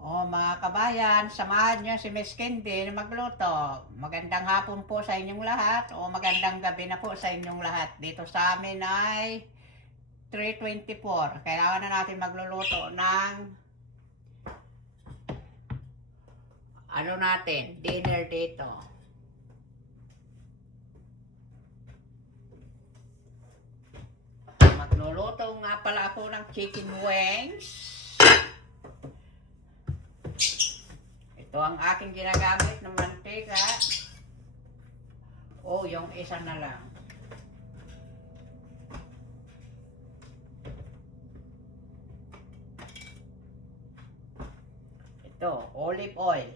O mga kabayan, samahan niyo si Miss Candy na magluto. Magandang hapon po sa inyong lahat o magandang gabi na po sa inyong lahat. Dito sa amin ay 3:24. Kailangan na natin magluluto ng dinner dito. Magluluto nga pala ako ng chicken wings. Ito ang aking ginagamit ng mantika. O, yung isa na lang. Ito, olive oil.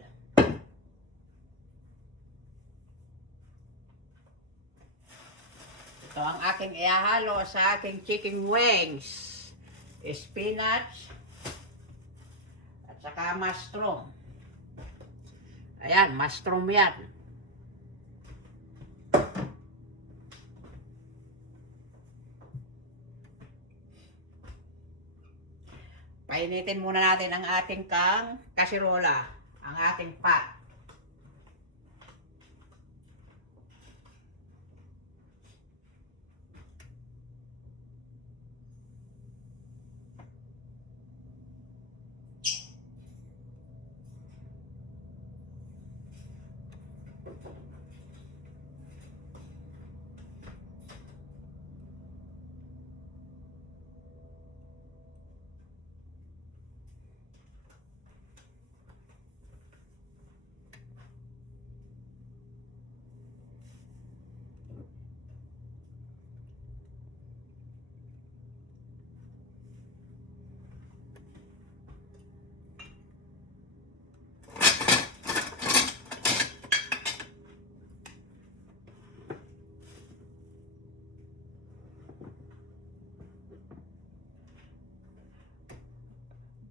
Ito ang aking ihahalo sa aking chicken wings. Spinach at saka mushroom. Ayan, mushroom yan. Painitin muna natin ang ating kasirola, ang ating pot.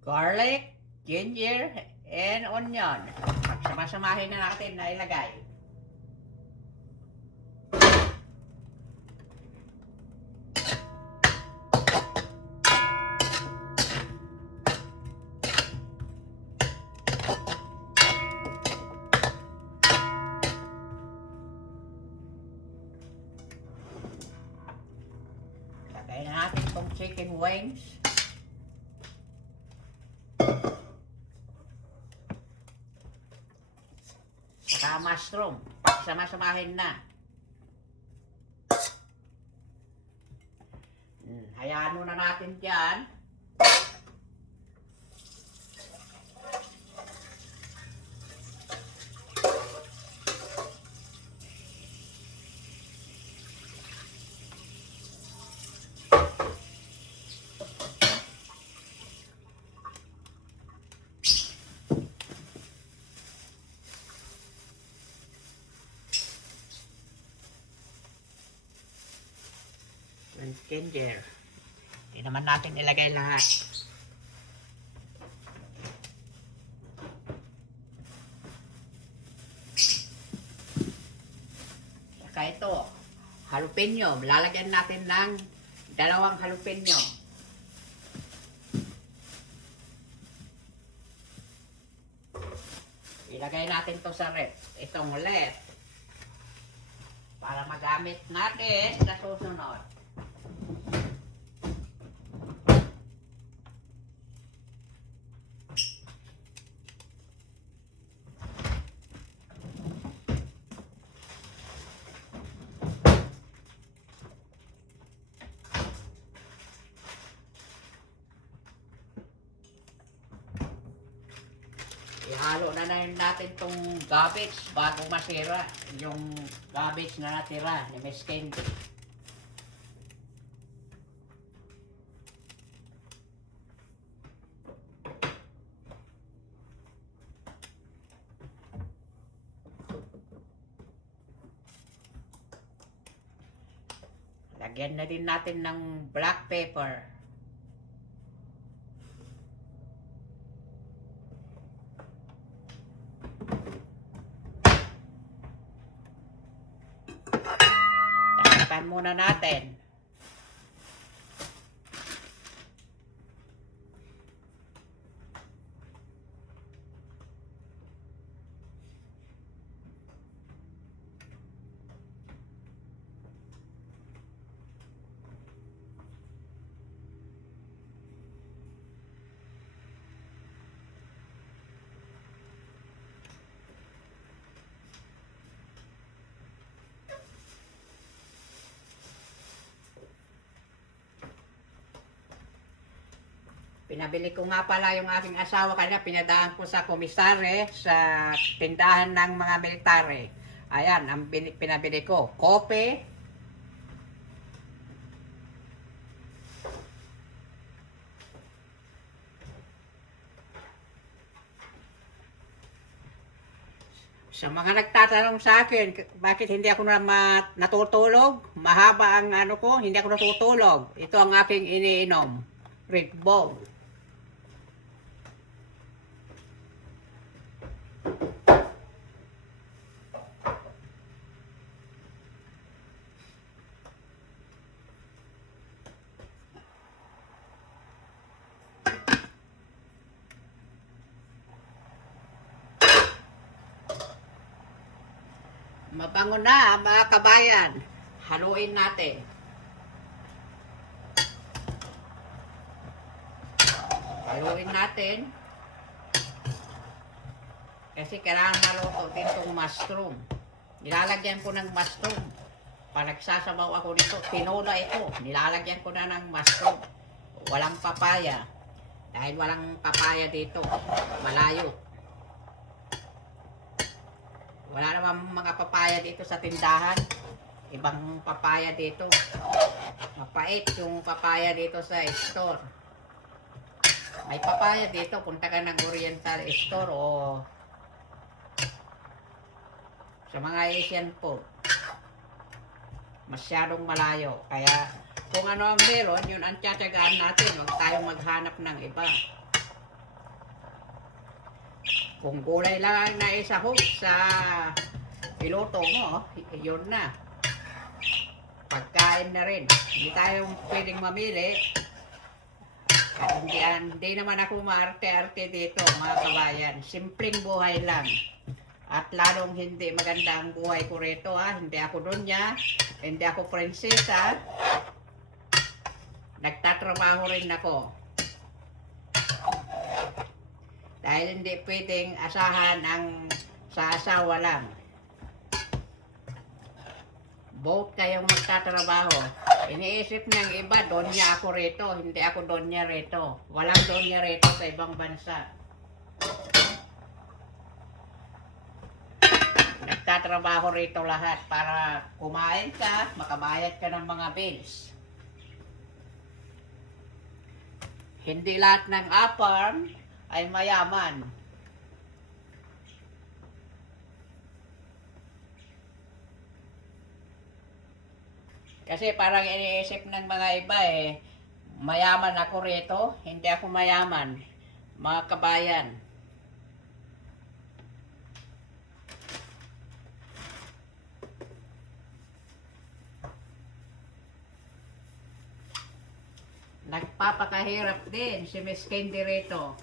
Garlic, ginger, and onion. Pagsama-samahin na natin na ilagay. Lagay na natin itong chicken wings. Saka mushroom. Pagsama-samahin na. Hayaan muna natin dyan. Ginger. Hindi naman natin ilagay lahat. Saka ito, jalapeno. Lalagyan natin ng 2 jalapeno. Ilagay natin to sa ref. Itong left. Para magamit natin sa susunod. Ihalo na natin tong cabbage bago masira yung cabbage na natira ni Miss Candy. Lagyan na din natin ng black pepper. Takpan muna natin. Pinabili ko nga pala yung aking asawa kanina, pinadaan ko sa komisare sa tindahan ng mga military. Ayan, ang pinabili ko. Kope. Sa mga nagtatanong sa akin, bakit hindi ako natutulog? Mahaba ang ano ko, hindi ako natutulog. Ito ang aking iniinom. Red Bull. Mabango na mga kabayan. Haluin natin. Haluin natin. Kasi kailangan maluto din itong mushroom. Nilalagyan ko ng mushroom. Pag nagsasabaw ako nito, tinola ito. Nilalagyan ko na ng mushroom. Walang papaya. Dahil walang papaya dito. Malayo. Wala namang mga papaya dito sa tindahan. Ibang papaya dito. Mapait yung papaya dito sa store. May papaya dito. Punta ka ng Oriental Store o sa mga Asian food. Masyadong malayo. Kaya kung ano ang meron, yun ang tiyatsagaan natin. Huwag tayong maghanap ng iba. Kung gulay lang ang naisahog sa iluto mo, yun na. Pagkain na rin. Hindi tayo pwedeng mamili. At hindi naman ako maarte-arte dito, mga kabayan. Simpleng buhay lang. At lalong hindi maganda ang buhay ko rito. Hindi ako donya, hindi ako prinsesa. Nagtatrabaho rin ako. Dahil hindi pwedeng asahan ang sa asawa lang. Both kayong magtatrabaho. Iniisip ng iba, donya ako rito. Hindi ako donya rito. Walang donya rito sa ibang bansa. Nagtatrabaho rito lahat para kumain ka, makabayad ka ng mga bills. Hindi lahat ng upper ay mayaman. Kasi parang iniisip ng mga iba mayaman ako rito, hindi ako mayaman, mga kabayan. Nagpapakahirap din si Miss Candy rito.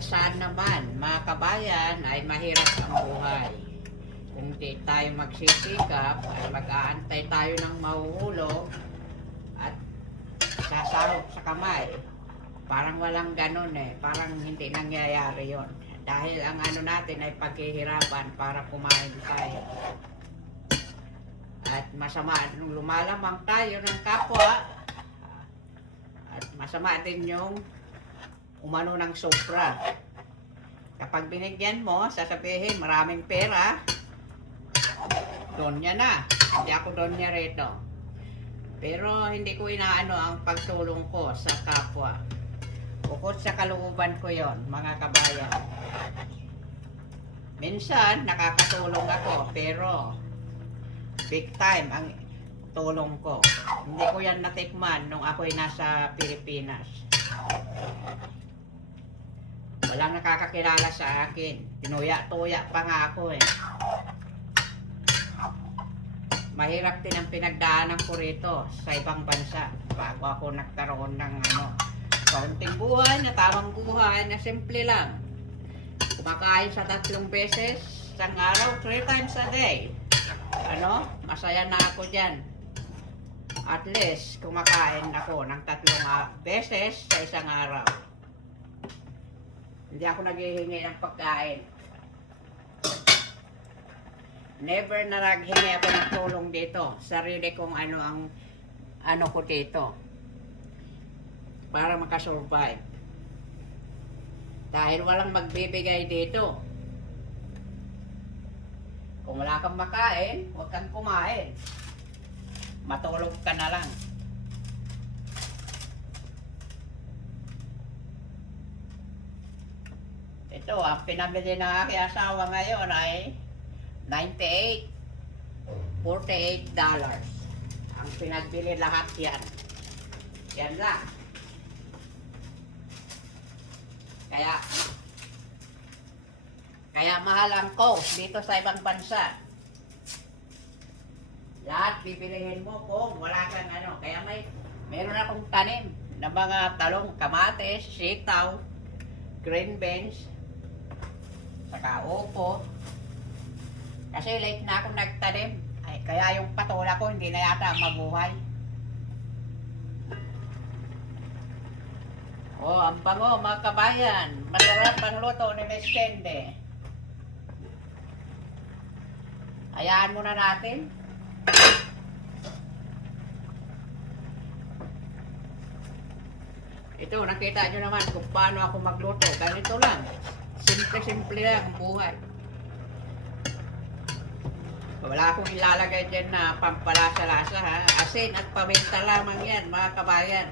kahit saan naman, mga kabayan, ay mahirap ang buhay. Kung di tayo magsisikap, ay mag-aantay tayo ng mahuhulog at sasahog sa kamay. Parang walang ganun eh. Parang hindi nangyayari yon. Dahil ang ano natin ay paghihirapan para kumain tayo. At masama nung lumalamang tayo ng kapwa. At masama din yung umano ng sobra. Kapag binigyan mo, sasabihin maraming pera, donya na. Hindi ako donya rito. Pero hindi ko inaano ang pagtulong ko sa kapwa. Bukod sa kalooban ko yon, mga kabayan. Minsan, nakakatulong ako, pero big time ang tulong ko. Hindi ko yan natikman nung ako'y nasa Pilipinas. Walang nakakakilala sa akin. Tinuya-tuya pa nga ako eh. Mahirap din ang pinagdaanan ko rito sa ibang bansa. Bago ako nagkaroon ng kaunting buhay, na tamang buhay, na simple lang. Kumakain sa 3 beses isang araw, 3 times a day. Masaya na ako dyan. At least, kumakain ako ng 3 beses sa isang araw. Hindi ako naghihingi ng pagkain. Never na naghingi ako ng tulong dito. Sarili kong ang ko dito. Para makasurvive. Dahil walang magbibigay dito. Kung wala kang makain, huwag kang kumain. Matulog ka na lang. Ito, ang pinabili ng aking asawa ngayon ay $98. $48. Ang pinagbili lahat yan. Yan lang. Kaya mahal ang cost dito sa ibang bansa. Lahat bibilihin mo kung wala kang Kaya meron akong tanim na mga talong, kamates, sitaw, green beans, saka upo. Kasi late na akong nagtanim. Kaya yung patola ko hindi na yata mabuhay. Ang bango mga kabayan. Masarap ang luto ni Miss Candy. Hayaan muna natin. Ito, nakita nyo naman kung paano ako magluto. Ganito lang. Simple-simple lang ang buhay. Wala akong ilalagay dyan na pampalasa-lasa ha. Asin at paminta lamang yan mga kabayan.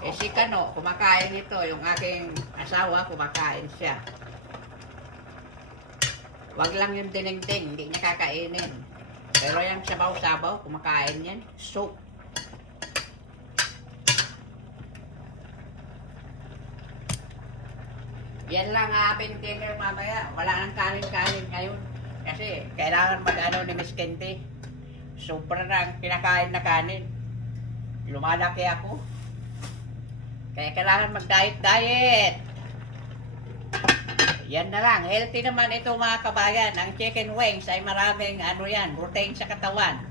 Si Kano, kumakain ito. Yung aking asawa, kumakain siya. Wag lang yung dinengdeng, hindi niya kakainin. Pero yung sabaw-sabaw, kumakain yan. Soup. Yan lang ating dinner mamaya. Wala nang kanin-kanin ngayon. Kasi kailangan ni Miss Candy. Sobra na ang pinakain na kanin. Lumalaki ako. Kaya kailangan mag-diet. Yan na lang. Healthy naman ito mga kabayan. Ang chicken wings ay maraming protein sa katawan.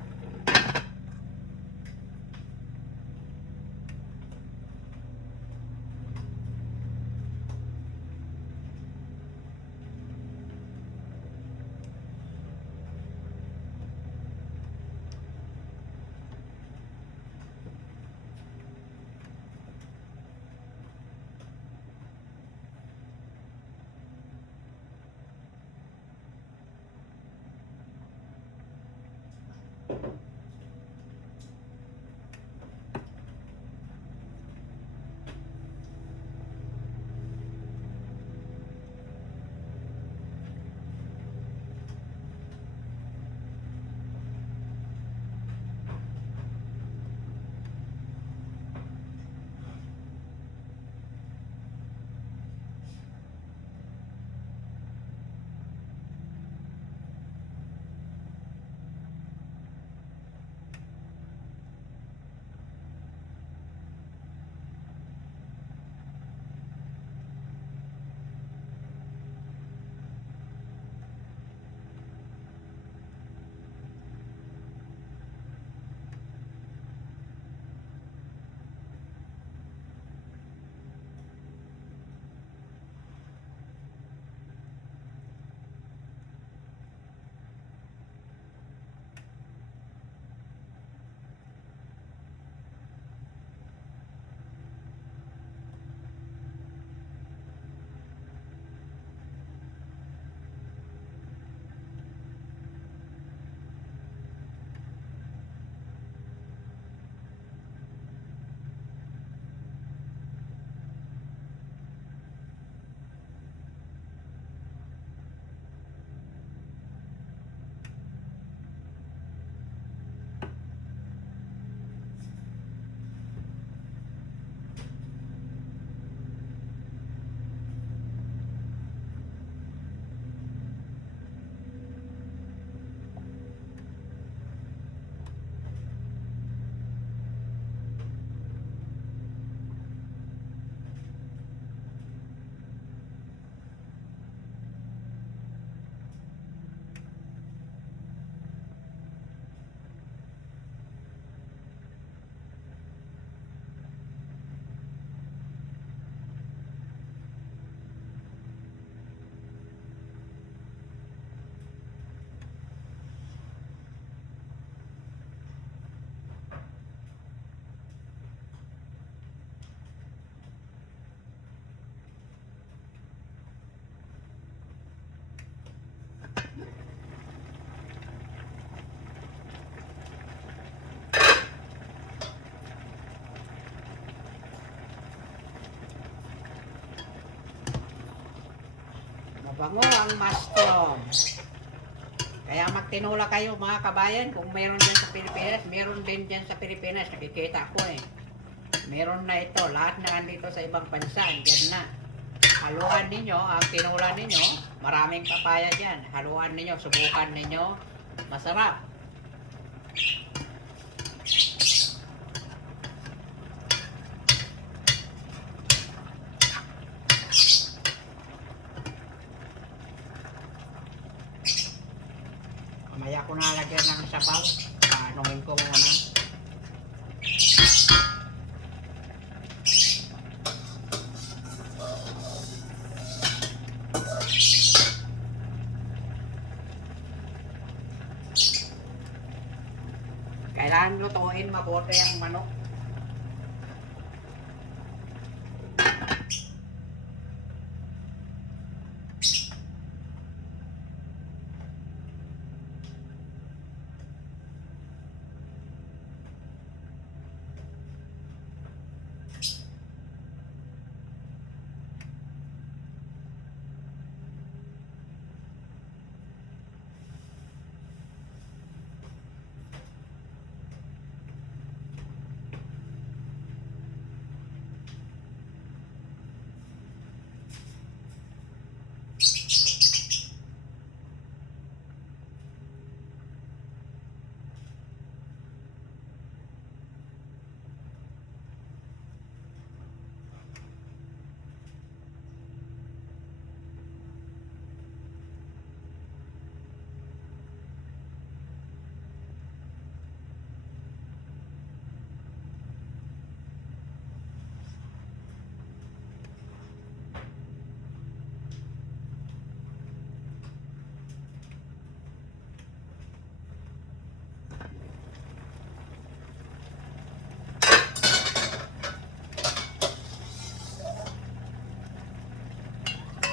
Mabango ang mushroom. Kaya magtinola kayo mga kabayan, kung meron dyan sa Pilipinas, meron din dyan sa Pilipinas, nakikita ko eh. Meron na ito, lahat na andito sa ibang bansa, dyan na. Haluan ninyo, ang tinola ninyo, maraming papaya dyan. Haluan ninyo, subukan ninyo, masarap. Mamaya ko nalagyan ng sabaw. Paanungin ko muna. Kailangan lutuin mabuti ang manok.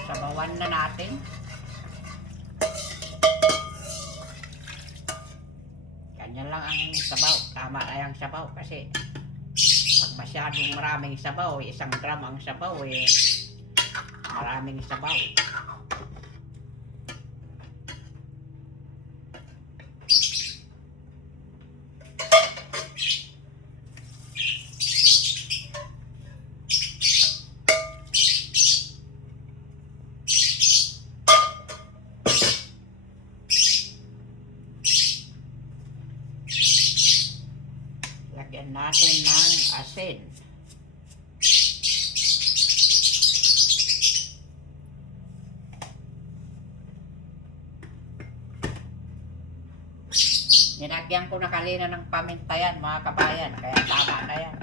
Sabawan na natin. Ganyan lang ang sabaw. Tama na yung sabaw kasi pag masyadong maraming sabaw, 1 gram ang sabaw eh. Maraming sabaw. Lagyan natin ng asin. Nilagyan ko na kanina ng paminta yan mga kabayan, kaya tama na yan.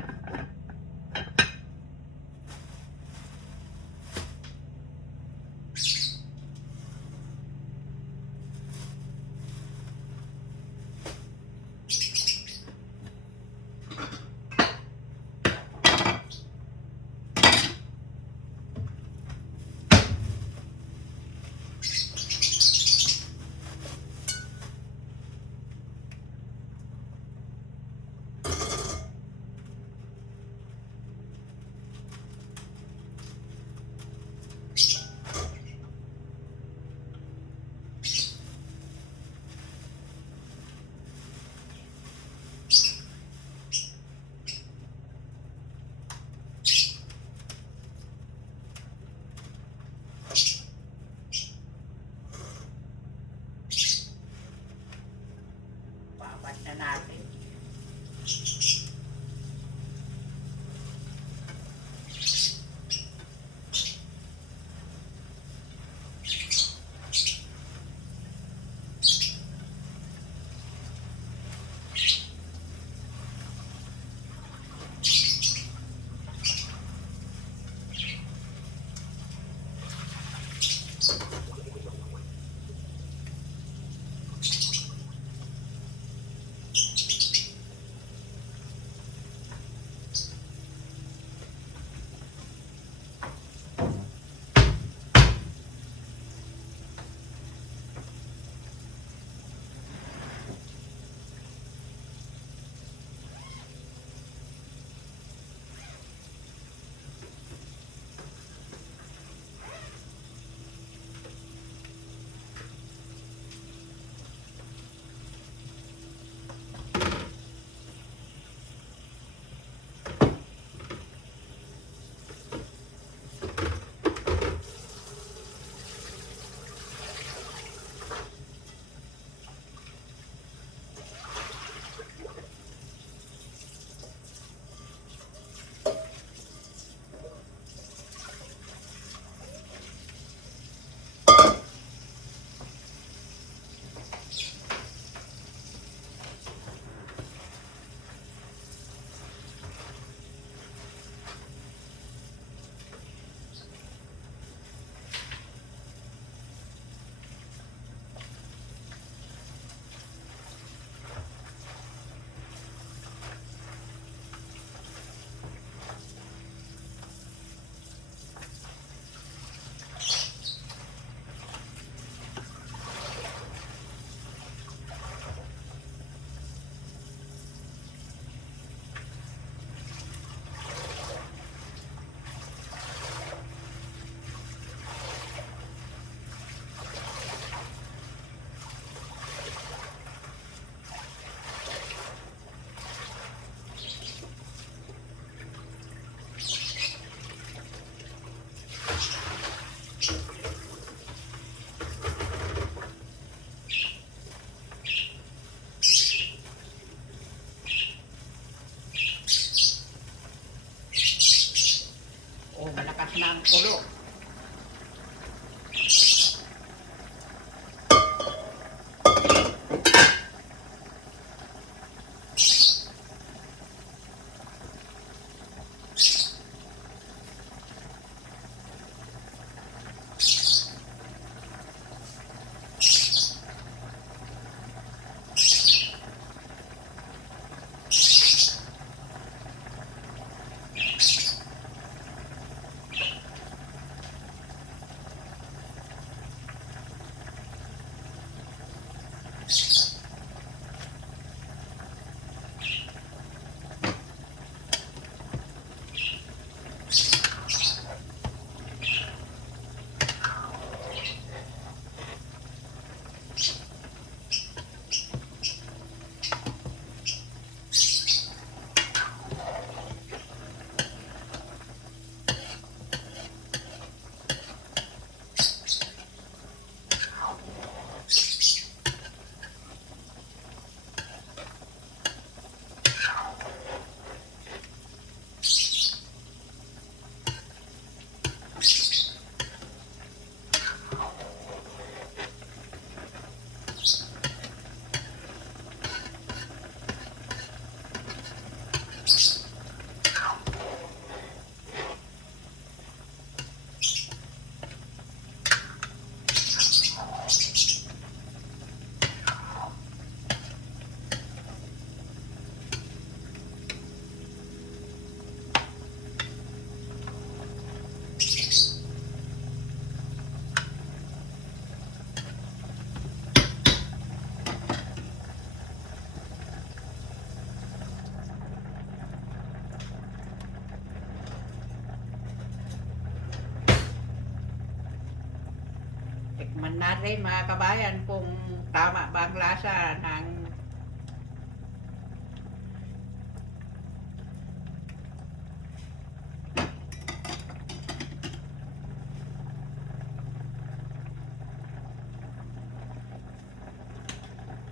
rin mga kabayan kung tama ba ang lasa ng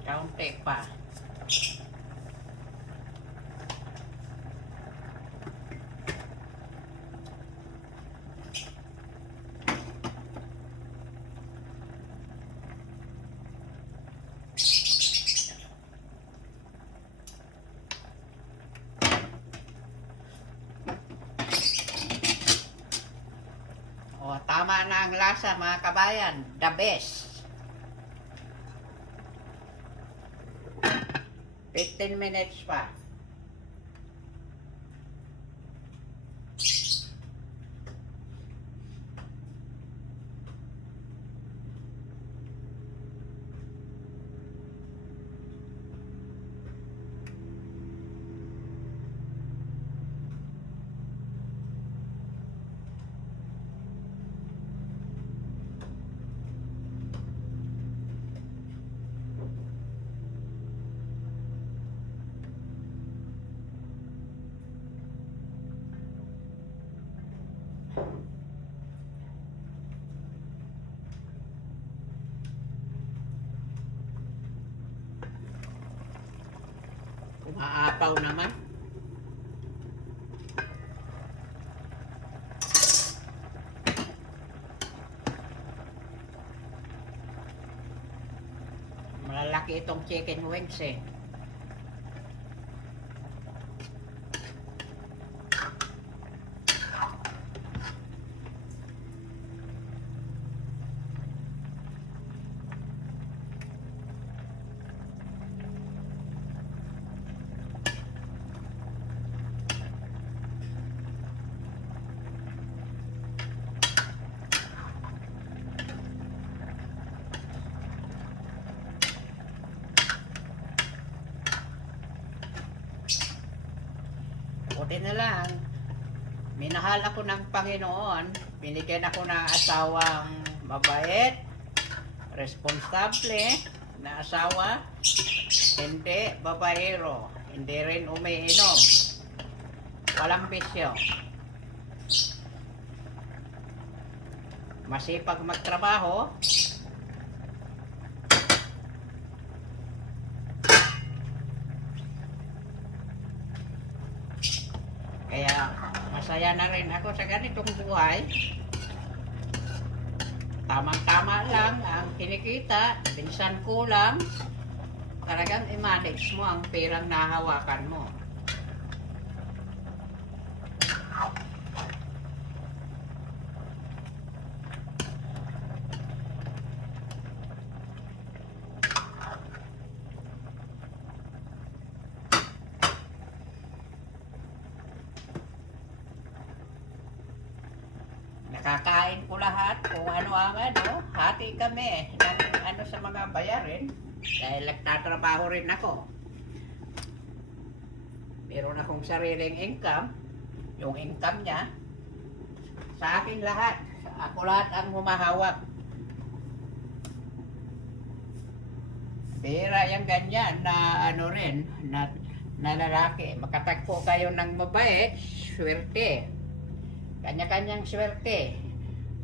kaunti pa. O, tama na ang lasa mga kabayan. The best. 15 minutes pa. Umaapaw naman. Malalaki itong chicken wings eh. Buti na lang, minahal ako ng Panginoon, binigyan ako ng asawang mabait, responsable na asawa, hindi babaero, hindi rin umiinom, walang bisyo, masipag magtrabaho, kaya masaya na rin ako sa ganitong buhay. Tamang-tama lang ang kinikita, minsan kulang. Talagang i-manage mo ang perang nahawakan mo. Nakakain ko lahat kung ano ang ano, hati kami ng ano sa mga bayarin dahil nagtatrabaho rin ako. Meron akong sariling income, yung income niya sa akin lahat. Ako lahat ang humahawak. Bihira yung ganyan na ano rin, na lalaki. Makatagpo kayo ng mabait, swerte. Kanya-kanyang swerte.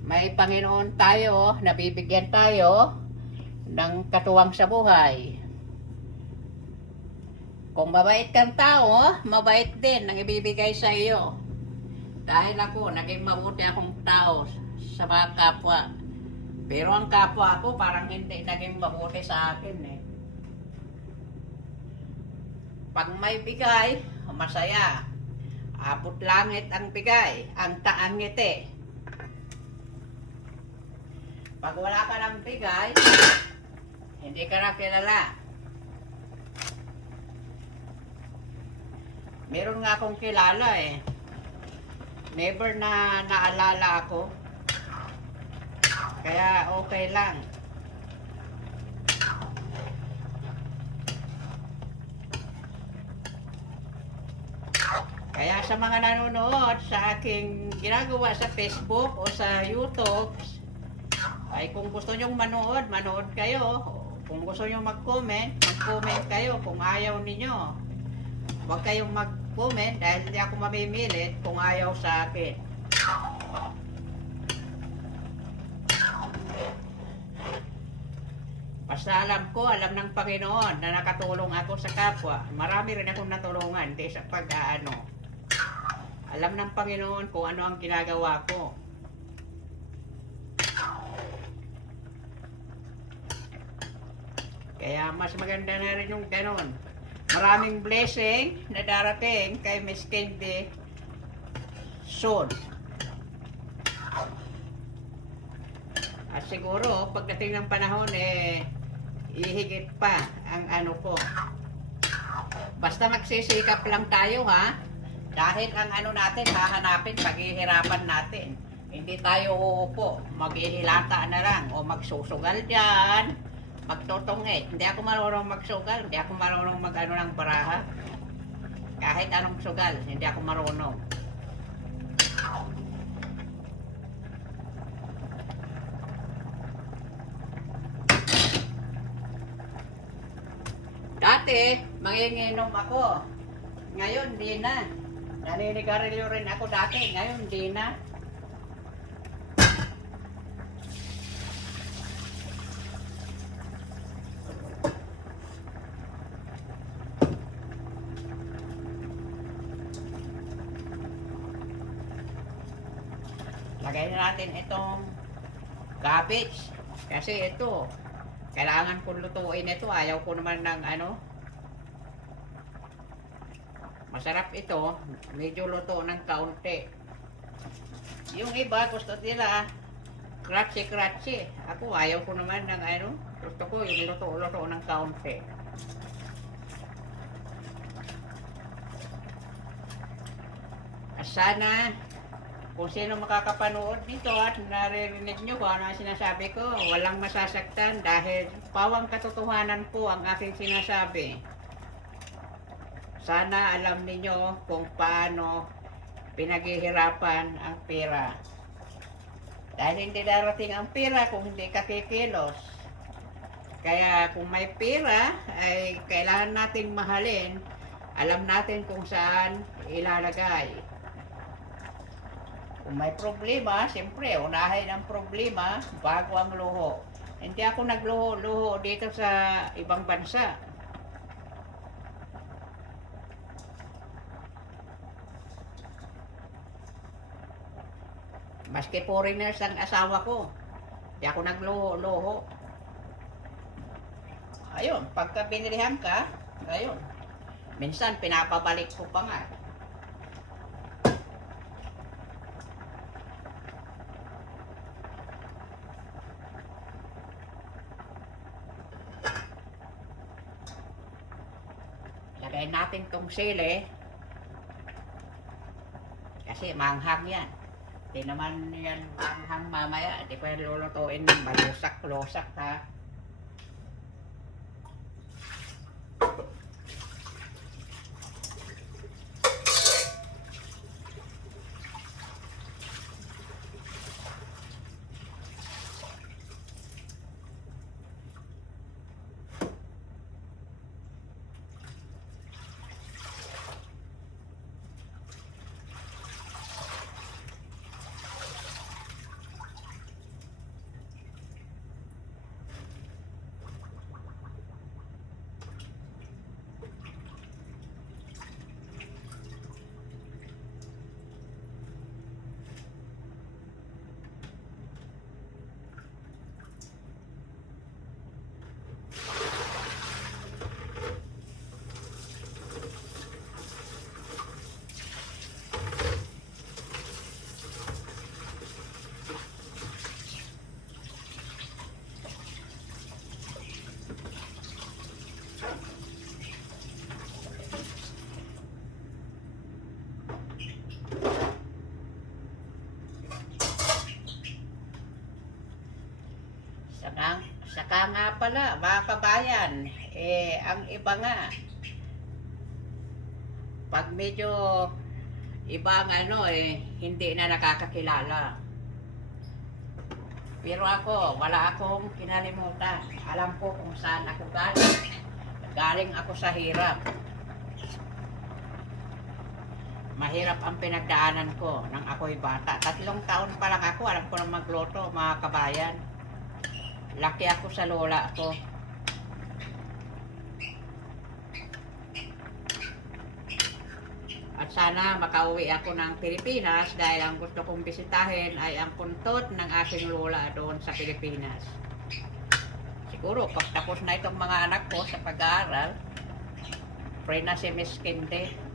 May Panginoon tayo, nabibigyan tayo ng katuwang sa buhay. Kung mabait kang tao, mabait din ang ibibigay sa iyo. Dahil ako, naging mabuti akong tao sa mga kapwa. Pero ang kapwa ko parang hindi naging mabuti sa akin eh. Pag may bigay, masaya. Abot langit ang bigay, ang taang ngiti. Pag wala ka ng bigay, hindi ka na kilala. Meron nga akong kilala eh. Never na naalala ako. Kaya okay lang. Kaya sa mga nanonood sa aking ginagawa sa Facebook o sa YouTube, Ay kung gusto nyong manood, manood kayo. Kung gusto nyong mag-comment, mag-comment kayo. Kung ayaw ninyo, huwag kayong mag-comment dahil hindi ako mamimilit kung ayaw sa akin. Basta alam ko, alam ng Panginoon na nakatulong ako sa kapwa. Marami rin akong natulungan di sa pag-ano. Alam ng Panginoon kung ano ang ginagawa ko. Kaya mas maganda na rin yung ganun. Maraming blessing na darating kay Miss Candy soon. At siguro, pagdating ng panahon, ihigit pa ang ano ko. Basta magsisikap lang tayo, ha? Dahil ang ano natin, hahanapin, paghihirapan natin. Hindi tayo uupo, maghihilata na lang, o magsusugal dyan, magtutungit. Hindi ako marunong magsugal, hindi ako marunong mag-ano ng baraha. Kahit anong sugal, hindi ako marunong. Dati, manginginom ako. Ngayon, di na. Naninigarilyo rin ako dati. Ngayon, di na. Lagay na natin itong cabbage. Kasi ito, kailangan kong lutuin ito. Ayaw ko naman ng ano. Masarap ito. Medyo luto ng kaunti. Yung iba gusto nila kratsi-kratsi. Ako ayaw ko naman ng ano. Gusto ko yung luto-luto ng kaunti. Sana kung sino makakapanood nito at naririnig nyo kung ano ang sinasabi ko, walang masasaktan dahil pawang katotohanan po ang aking sinasabi. Sana alam niyo kung paano pinaghihirapan ang pera. Dahil hindi darating ang pera kung hindi ka kikilos. Kaya kung may pera ay kailangan nating mahalin, alam natin kung saan ilalagay. Kung may problema, siyempre, unahin ang problema bago ang luho. Hindi ako nagluho-luho dito sa ibang bansa. Maski foreigners ang asawa ko, hindi ako nagluho-luho. Ayun, pagka binilihan ka, ayun. Minsan, pinapabalik ko pa nga. Lagay natin tong sili kasi manghang yan. Hindi naman yan manghang mamaya. Hindi pa lulutuin ng malusak-lusak, ha. Saka nga pala, mga kabayan, ang iba nga, pag medyo iba ang ano, hindi na nakakakilala. Pero ako, wala akong kinalimutan. Alam ko kung saan ako galing. Galing ako sa hirap. Mahirap ang pinagdaanan ko nang ako'y bata. 3 taon pa lang ako, alam ko na magluto, mga kabayan. Laki ako sa lola ko. At sana makauwi ako ng Pilipinas dahil ang gusto kong bisitahin ay ang puntot ng aking lola doon sa Pilipinas. Siguro, pag tapos na itong mga anak ko sa pag-aaral, free na si Miss Kende.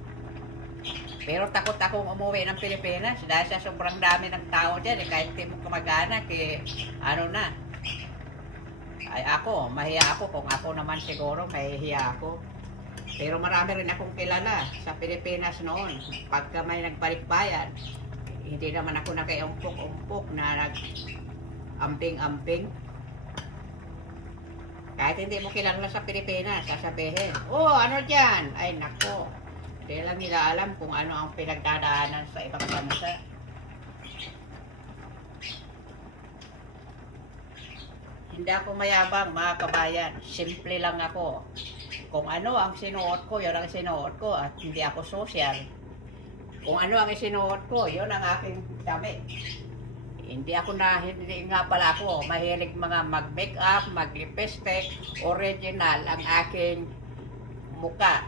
Pero takot akong umuwi ng Pilipinas dahil sa sobrang dami ng tao dyan. Kahit hindi mo kamag-anak, ano na. Ay ako, mahiya ako. Kung ako naman siguro, mahihiya ako. Pero marami rin akong kilala sa Pilipinas noon. Pagka may nagbalik-bayan, hindi naman ako nakaiumpok-umpok na nag-amping-amping. Kahit hindi mo kilala sa Pilipinas, sasabihin, oh, ano dyan? Ay, nako. Hindi lang nila alam kung ano ang pinagdadaanan sa ibang bansa. Hindi ako mayabang, mga kabayan. Simple lang ako. Kung ano ang sinuot ko, yun ang sinuot ko. At hindi ako social. Kung ano ang isinuot ko, yun ang aking damit. Hindi nga pala ako mahilig mga mag-makeup, mag-lipstick, original ang aking muka.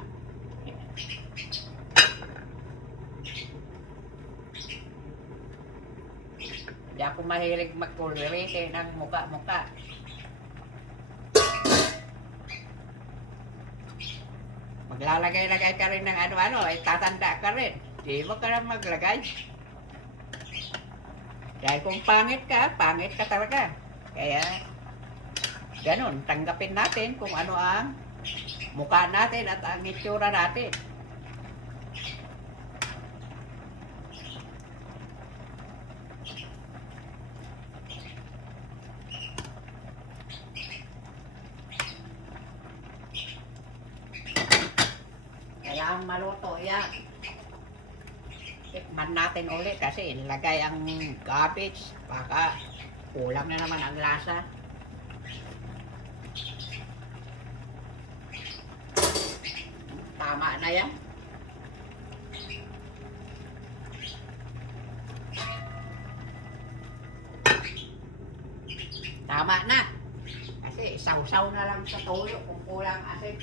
Hindi ako mahilig mag-colorate ng muka-muka. Maglalagay-lagay ka rin ng ano-ano, ay tatanda ka rin. Di mo ka lang maglagay. Dahil kung pangit ka talaga. Kaya, ganun, tanggapin natin kung ano ang mukha natin at ang itsura natin. Kailangan maluto yan. Tikman natin ulit kasi ilagay ang cabbage, baka kulang na naman ang lasa. Tama na yan. Tama na. Kasi sausaw na lang sa toyo kung kulang asin.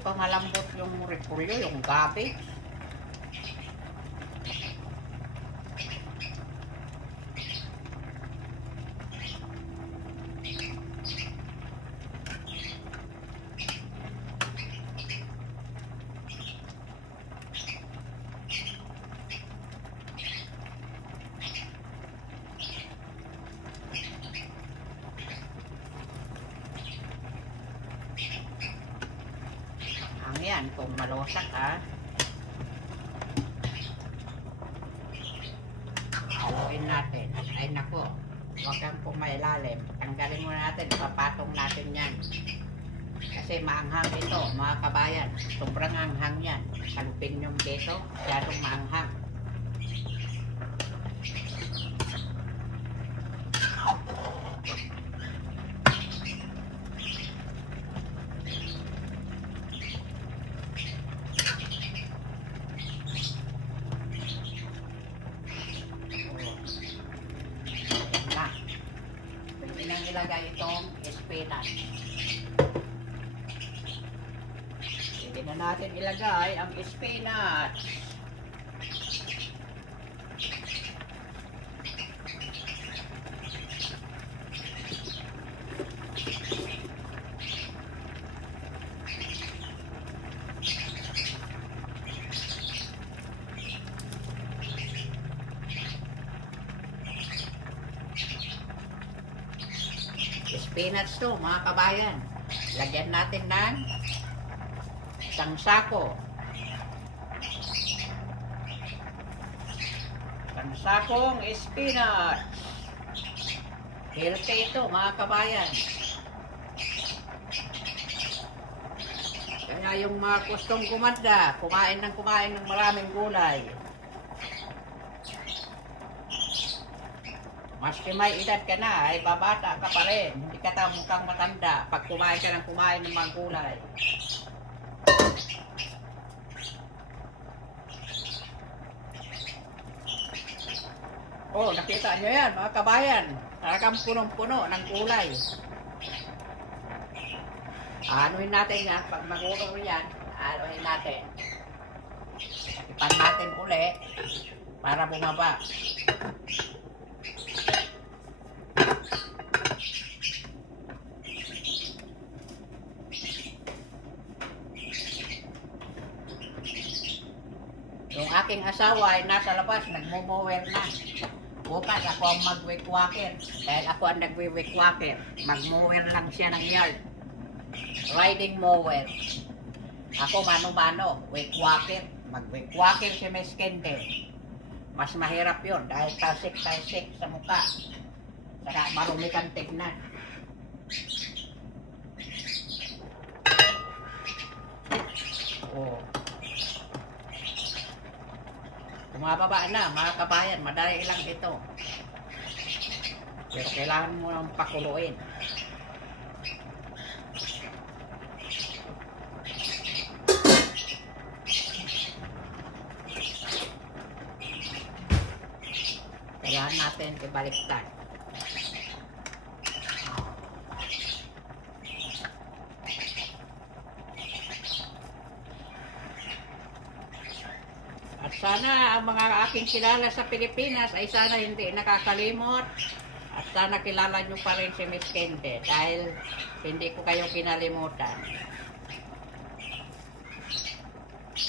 pa malambot yung repolyo, yung gabi. Ang yan, kung malusak haluin natin. Ay nako, huwag kang pumailalim. Tanggalin muna natin, papatong natin yan. Kasi maanghang ito, mga kabayan. Sobrang anghang yan. Kalupin yung keso, masyadong maanghang. Ilagay itong spinach. Hindi na natin ilagay ang spinach. Spinach to, mga kabayan. Lagyan natin ng isang sako. Isang sakong spinach. Healthy ito, mga kabayan. Kaya yung mga gustong gumanda, kumain ng maraming gulay. Maski may edad ka na, ay babata ka pa rin. Hindi ka mukhang matanda pag kumain ka ng mga gulay. Oh, nakita nyo yan, mga kabayan. Talagang punong-puno ng gulay. Anuhin natin yan, pag magulong yan, anuhin natin. Ipan natin uli para bumaba. Yung aking asawa ay nasa labas, nagmo-mower na. Bukas ako ang mag-wake-walker. Dahil ako ang nag-wake-walker. Mag-mower lang siya ng yard. Riding mower. Ako mano-mano, wake-walker. Mag-wake-walker si Miss Kende. Mas mahirap yun dahil talsik-talsik sa mukha. Saka marumi kang tignan. Oh. Bumababa na, mga kabayan, madali lang ito. Pero kailangan mo nang pakuluin. Kailangan natin ibaliktad. At sana ang mga aking kilala sa Pilipinas ay sana hindi nakakalimot. At sana kilala nyo pa rin si Miss Kende dahil hindi ko kayo kinalimutan.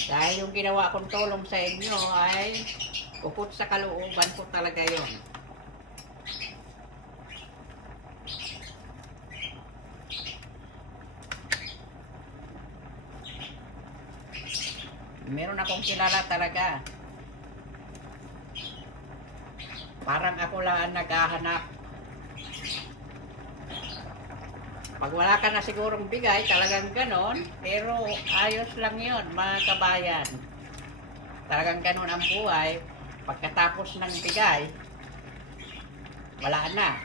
Dahil yung ginawa kong tulong sa inyo ay upot sa kalooban ko talaga yon. Meron akong kilala talaga. Parang ako lang ang naghahanap. Pag wala ka na sigurong bigay, talagang ganon. Pero ayos lang yon, mga kabayan. Talagang ganon ang buhay. Pagkatapos ng bigay, wala na.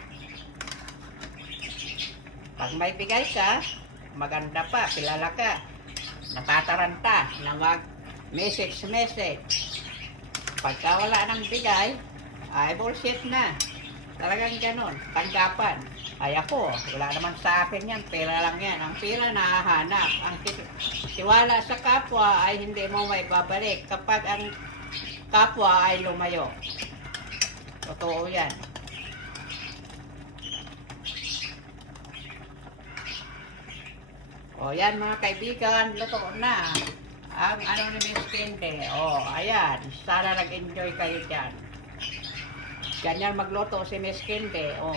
Pag may bigay ka, maganda pa, kilala ka. Natataranta na mag-message. Pagka wala ng bigay, ay bullshit na. Talagang ganon, tanggapan. Ay ako, wala naman sa akin yan, pera lang yan. Ang pera nahahanap. tiwala sa kapwa ay hindi mo may babalik kapag ang kapwa ay lumayo. Totoo yan. O yan mga kaibigan, luto na. Ang ano ni Miss Candy. O, ayan. Sana nag-enjoy kayo dyan. Ganyan magluto si Miss Candy. O.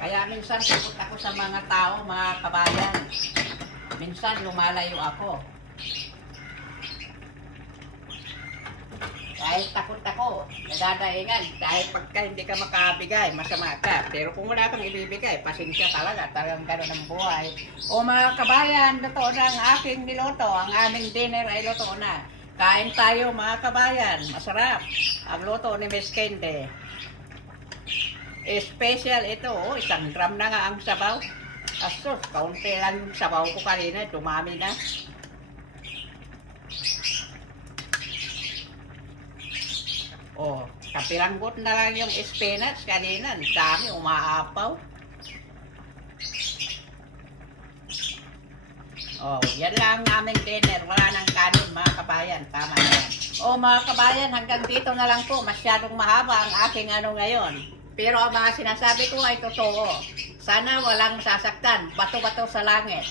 Kaya minsan takot ako sa mga tao, mga kabayan. Minsan lumalayo ako. Dahil takot ako, nadadaingan. Dahil pagka hindi ka makabigay, masama ka. Pero kung wala kang ibibigay, pasensya talaga. Talagang gano'n ang buhay. O mga kabayan, luto na ang aking niluto. Ang aming dinner ay luto na. Kain tayo mga kabayan. Masarap. Ang luto ni Miss Candy. Special ito. Oh, 1 gram na nga ang sabaw. Asos, kaunti lang yung sabaw ko kanina. Dumami na. Oh, kapiranggot na lang yung spinach kanina. Ang dami, umaapaw. Oh, yan lang ang aming dinner. Wala nang kanin, mga kabayan. Tama na yan. Oh, mga kabayan, hanggang dito na lang po. Masyadong mahaba ang aking ano ngayon. Pero ang mga sinasabi ko ay totoo. Sana walang sasaktan. Bato-bato sa langit.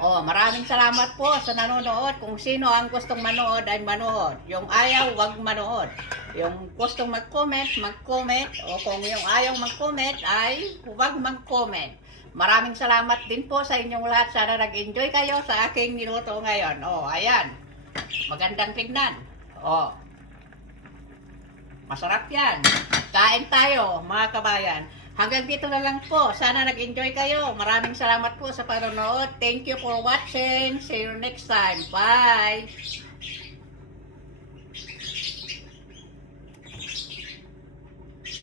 Oh, maraming salamat po sa nanonood. Kung sino ang gustong manood ay manood. Yung ayaw, wag manood. Yung gustong mag-comment, mag-comment. O kung yung ayaw mag-comment ay wag mag-comment. Maraming salamat din po sa inyong lahat. Sana nag-enjoy kayo sa aking niluto ngayon. Oh, ayan. Magandang tignan. Oh. Masarap yan. Kain tayo, mga kabayan. Hanggang dito na lang po. Sana nag-enjoy kayo. Maraming salamat po sa panonood. Thank you for watching. See you next time. Bye!